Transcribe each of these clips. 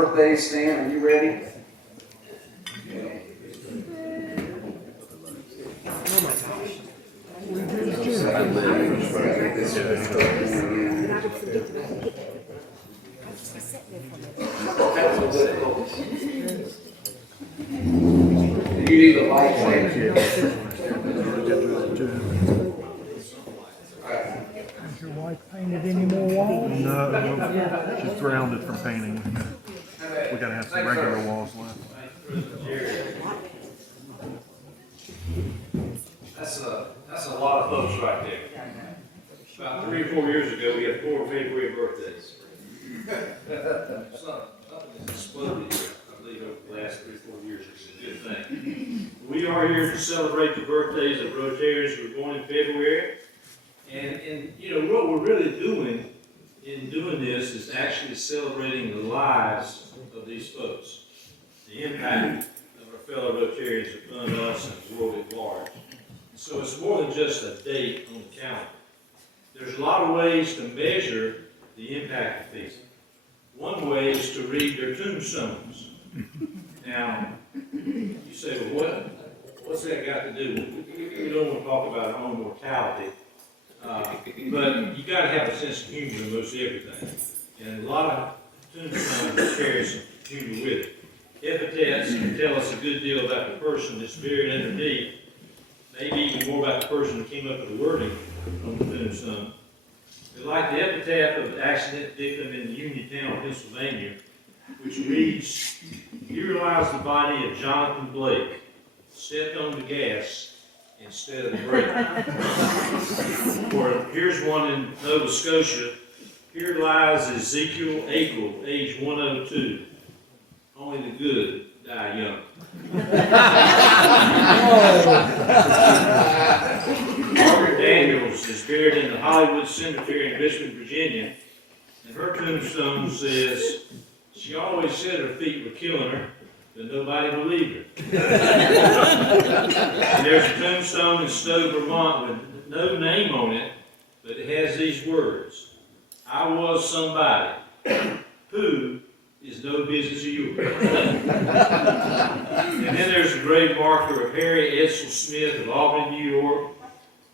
birthday, Stan, are you ready? You need the light change. Has your wife painted any more walls? No, she's grounded from painting. We gotta have some regular walls left. That's a lot of folks right there. About 3 or 4 years ago, we had 4 February birthdays. Something has exploded here, I believe, over the last 3 or 4 years. It's a good thing. We are here to celebrate the birthdays of Rotarians who were born in February. And you know, what we're really doing in doing this is actually celebrating the lives of these folks. The impact of our fellow Rotarians upon us and the world at large. So it's more than just a date on the calendar. There's a lot of ways to measure the impact of these. One way is to read their tombstones. Now, you say, well, what's that got to do? We don't want to talk about our own mortality, but you got to have a sense of humor in most everything. And a lot of tombstones carry some humor with it. Epitaphs can tell us a good deal about the person that's buried underneath, maybe even more about the person who came up with the wording on the tombstone. But like the epitaph of the accident victim in Uniontown, Pennsylvania, which reads, "Here lies the body of Jonathan Blake, stepped on the gas instead of the brake." Or here's one in Nova Scotia, "Here lies Ezekiel Akel, age 102. Only the good die young." Margaret Daniels is buried in the Hollywood Cemetery in Richmond, Virginia, and her tombstone says, "She always said her feet were killing her, but nobody believed her." And there's a tombstone in Stowe, Vermont with no name on it, but it has these words: "I was somebody who is no business of yours." And then there's a grave marker of Harry Edsel Smith of Albany, New York,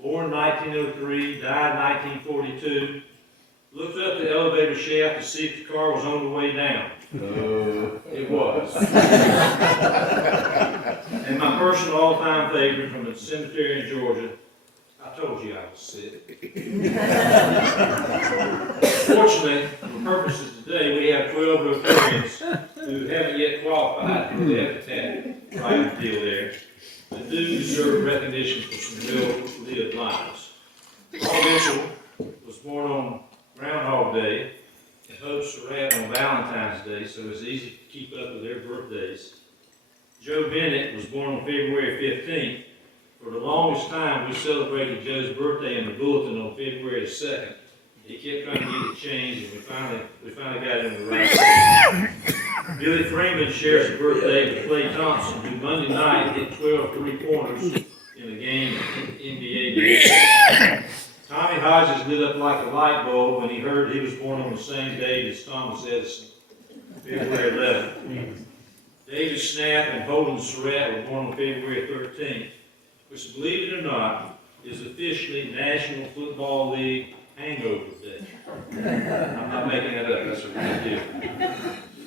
born 1903, died 1942. Looked up the elevator shaft to see if the car was on the way down. It was. And my personal all-time favorite from a cemetery in Georgia, "I told you I was sick." Fortunately, for purposes today, we have 12 Rotarians who haven't yet qualified for the epitaph right deal there, but do deserve recognition for some well-lived lives. Paul Mitchell was born on Groundhog Day and Hope Surratt on Valentine's Day, so it's easy to keep up with their birthdays. Joe Bennett was born on February 15th. For the longest time, we celebrated Joe's birthday in the bulletin on February the 2nd. He kept trying to get it changed, and we finally got it in the right place. Billy Freeman shares a birthday with Clay Thompson, who Monday night hit 12 three-pointers in a game of NBA game. Tommy Hodges lit up like a light bulb when he heard he was born on the same day as Thomas Edison, February 11th. David Snapp and Holden Surratt were born on February 13th, which, believe it or not, is officially National Football League Hangover Day. I'm not making that up, that's a real deal.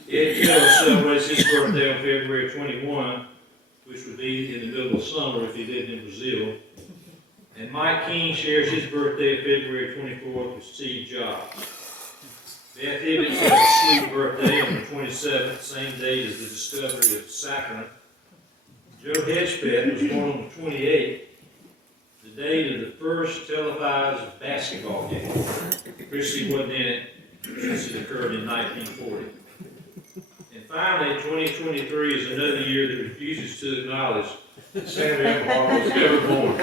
Ed Keller celebrates his birthday on February 21, which would be in the middle of summer if he lived in Brazil. And Mike King shares his birthday February 24th with Steve Jobs. Beth Ibbott has a sweet birthday on the 27th, same date as the discovery of saccharin. Joe Hedgepeth was born on the 28th, the date of the first televised basketball game. Chrissy wasn't in it since it occurred in 1940. And finally, 2023 is another year that refuses to acknowledge that Samuel Hart was ever born.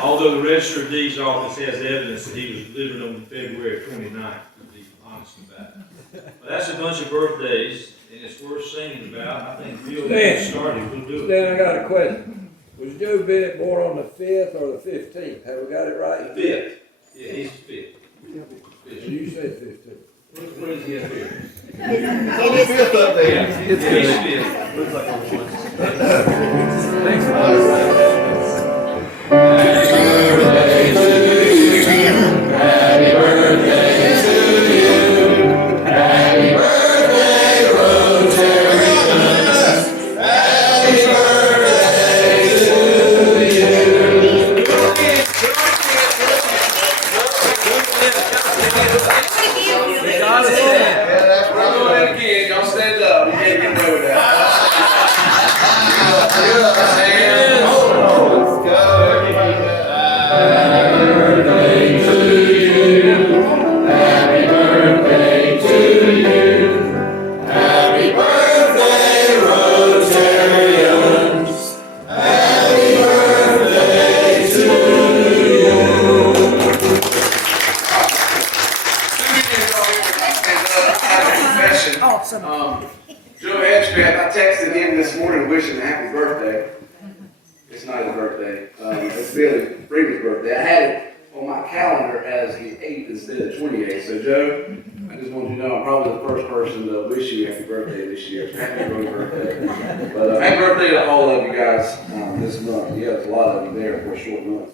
Although the Register of Deeds office has evidence that he was living on February 29th, to be honest about it. But that's a bunch of birthdays, and it's worth singing about. I think Phil get started, we'll do it. Stan, I got a question. Was Joe Bennett born on the 5th or the 15th? Have we got it right? The 5th. Yeah, he's the 5th. You said 15th. What is he? Fifth up there. It's Yeah, that's We're right. doing it again, y'all stand up, we can't get away with that. Let's go. Awesome. Joe Hedgepath, I texted him this morning wishing him a happy birthday. It's not his birthday, it's Billy Freeman's birthday. I had it on my calendar as the 8th instead of 28th. So Joe, I just want you to know I'm probably the first person to wish you a happy birthday this year. Happy early birthday. But happy birthday to all of you guys this month. Yeah, there's a lot of you there for a short month.